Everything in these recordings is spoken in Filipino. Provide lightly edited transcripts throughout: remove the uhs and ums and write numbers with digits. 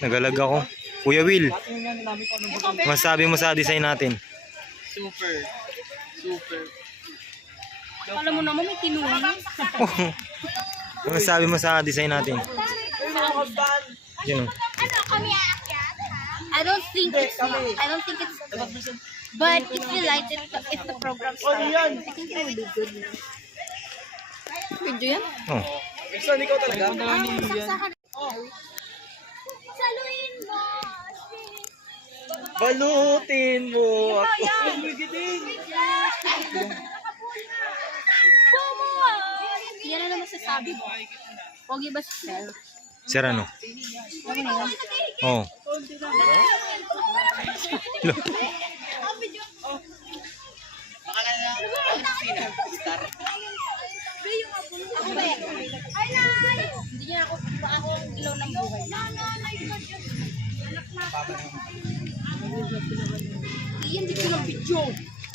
Nagalag ako. Kuya Will, masabi mo sa design natin? Super. Alam mo naman may kinuha. Masabi mo sa design natin? Yun. I don't think it's but if you like it, if the program starts, I think it will be good. Video yan? Oh. Gusto, ikaw talaga? Saluhin mo! Balutin mo ako. Yan na naman sasabi mo. Pogi ba si Sel? Sir ano? Ano na yun? Oh. Hindi niya ako ilaw ng buhay. Iyan, di ko ng video.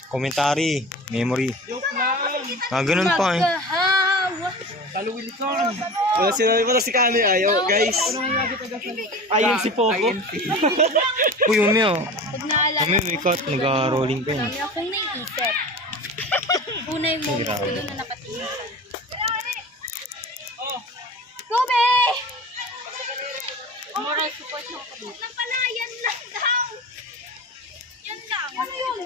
Commentary, memory. Joke lang. Ganun pa eh. Magkahawa. Kaluwiliton. Wala si Kami ayo, guys. Ayun si Pogo. Uy, umyo. Pag naalala Umyo, ikat, nag-rolling pa yun. kami akong naiisip. Una yung moment ko doon na nakatingin. Gobe! Moral support ng kapit. Napalayan lang daw. Yan lang. Ano yun?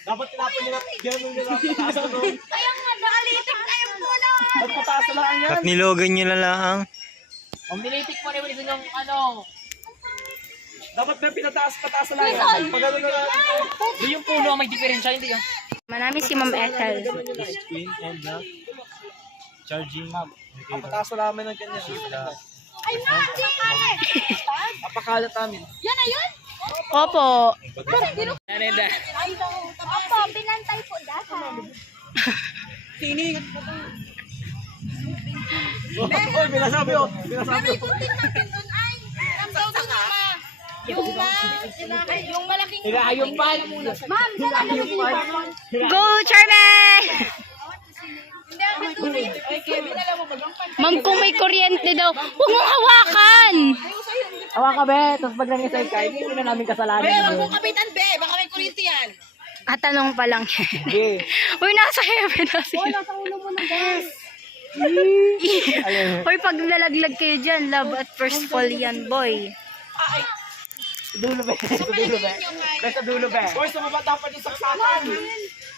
Dapat tinapon nila. Ganun nila. Pataas na doon. Kaya nga, nakalitik tayo muna. Ba't pataas na lang yan? At nilogan nyo na lang. Ang dinitik mo rin yung ano. Dapat na pataas na lang yan. Pag gano'n na lang. Doon yung puno ang may diferensya, hindi yun. Manami si Ma'am Ethel. Screen and charging. Pataas na namin ng ganyan. Ay, Mati! Apakalat namin. Yan na yun? Opo. Ano yun dahil? Opo, pinantay po dahil. Tining. Oy, binasabi oh. Binasabi oh. Yung malaking Hilahayong pan! Ma'am, Yung pan. go, Charmaine! Ma'am, kung may kuryente daw, huwag mong hawakan! Awa ka be, tapos pag nangisay ka, hindi na namin kasalanan. Kapitan be, baka may kuryente yan. Tanong pa lang yan. Uy, nasa heaven na siya. Nasa ulo mo na, guys. Uy, pag nalaglag kayo dyan, love at first fall yan, boy. Dulo be, sa dulo be. Basta dulo be. Boy, sumaba dapat yung saksakan.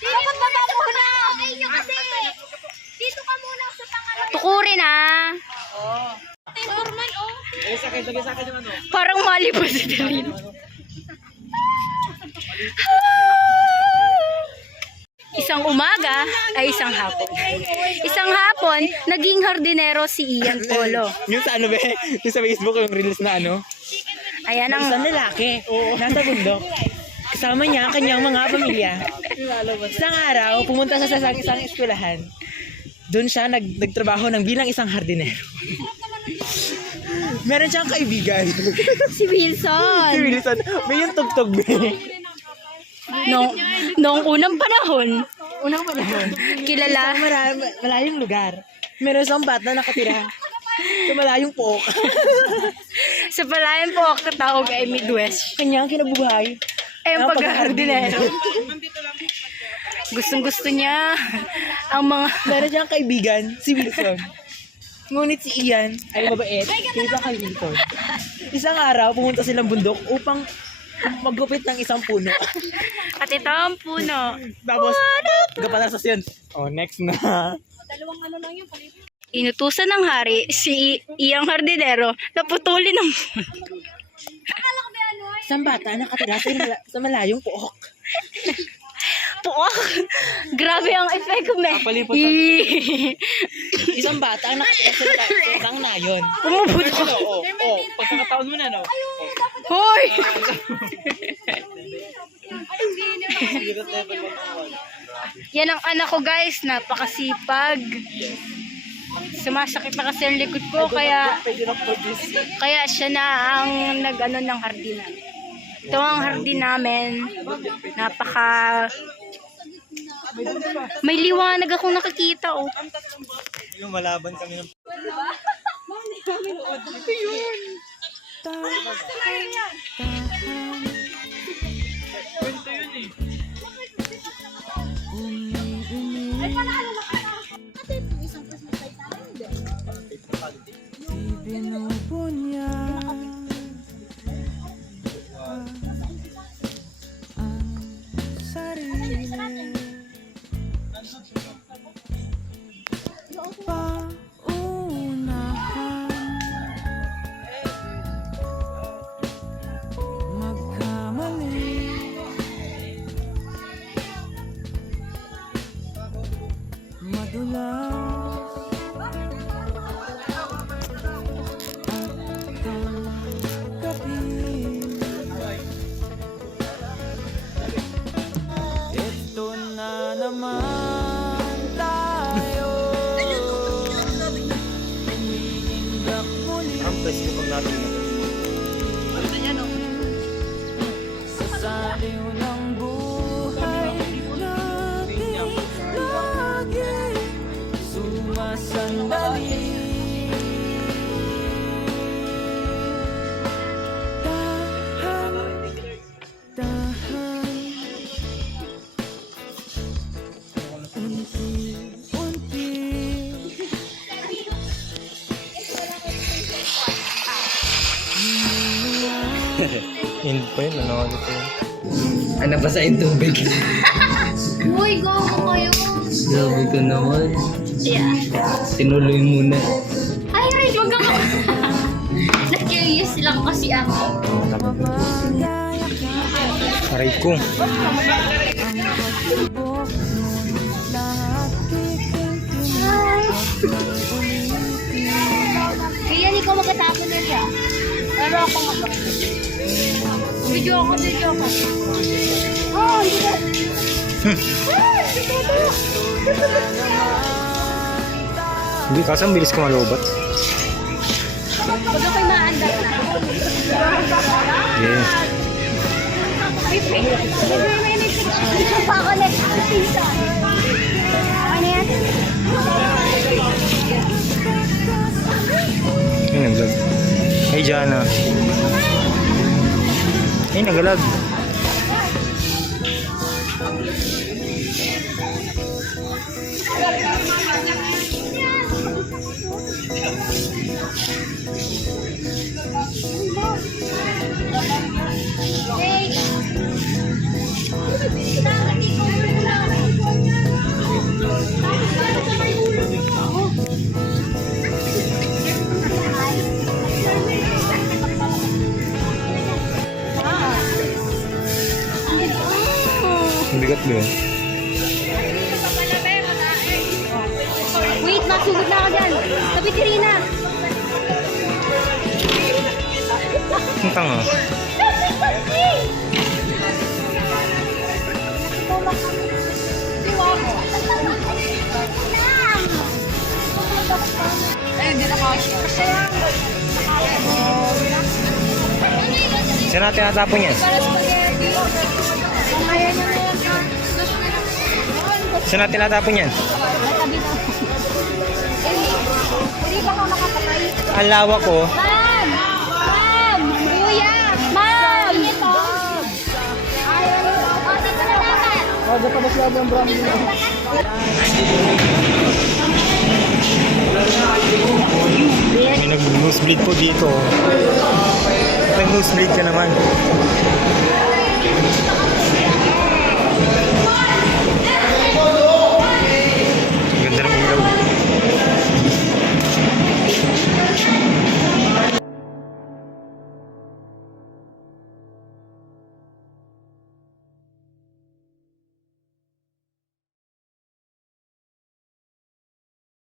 Dapat baba muna! Ay, nyo kasi! Dito ka muna sa pangalan. Tukurin, ah! Normal, oh. Lagay sa akin yung ano. Parang mali po si Delin. Isang umaga ay isang hapon. Isang hapon, naging hardinero si Ian Polo. Yung sa ano be, yung sa Facebook, yung reels na ano. Ayan ang... Isang lalaki, nasa bundok. Kasama niya ang kanyang mga pamilya. Isang araw, pumunta siya sa isang eskwelahan. Doon siya nagtrabaho ng bilang isang hardinero. Meron siyang kaibigan. Si Wilson. Si Wilson, may yung tugtog be. Noong unang panahon, kilala. Malayong lugar. Meron isang bata na nakatira sa malayong pook. Sa palayan po, katawag ay Midwest. Kanyang kinabuhay. Ay, ang pag-hardinero. Gustong-gusto niya ang mga... Meron siyang kaibigan, si Wilson. Ngunit si Ian ay mabait. Kaya kay Wilson. Isang araw, pumunta silang bundok upang maggupit ng isang puno. At ito ang puno. Tapos, gapatasas yun. Oh, next na. Inutusan ng hari si Iyang hardinero na putulin ng Isang bata nakatira sa malayong pook. puok. Grabe ang effect ko, me. Isang bata nakatira sa isang nayon. Pumuputok. Pagkakataon mo na, no? Hoy! Yan ang anak ko, guys. Napakasipag. Sumasakit na kasi ang likod ko, kaya siya na ang nag-ano ng hardinan. Ito ang hardin namin. Napaka... May liwanag akong nakikita, oh. Yung malaban kami ng... Ang presko pag natin na. Hindi pa yun, ano ko yun. Ano ba sa tubig? Uy, go kayo. Grabe ko naman. Yeah. Tinuloy muna. Ay, Ray, wag ka mo. Na-curious lang kasi ako. Aray ko. Kaya hindi ko magkatapon na siya. Pero ako magkatapon. Video ako. Oh, hindi ka. Hindi, kasi ang bilis ko malubat. Pag ako'y maandar na. Yeah. Hindi ko pa ako nag-pisa. Ano yan? Ay, naglag. Ay, Jana. Ay, nagalag. Ang bigat ba yun? Wait, masugod na ako dyan. Sabi Tirina. Ang tanga. Saan natin natapon yan? Saan natin natapon yan? Hindi ba ka makapatay? Ang lawak ko. Ma'am! Ma'am! Kuya! Ma'am! O, dito na naman. May nag-nosebleed po dito. Nag-nosebleed ka naman.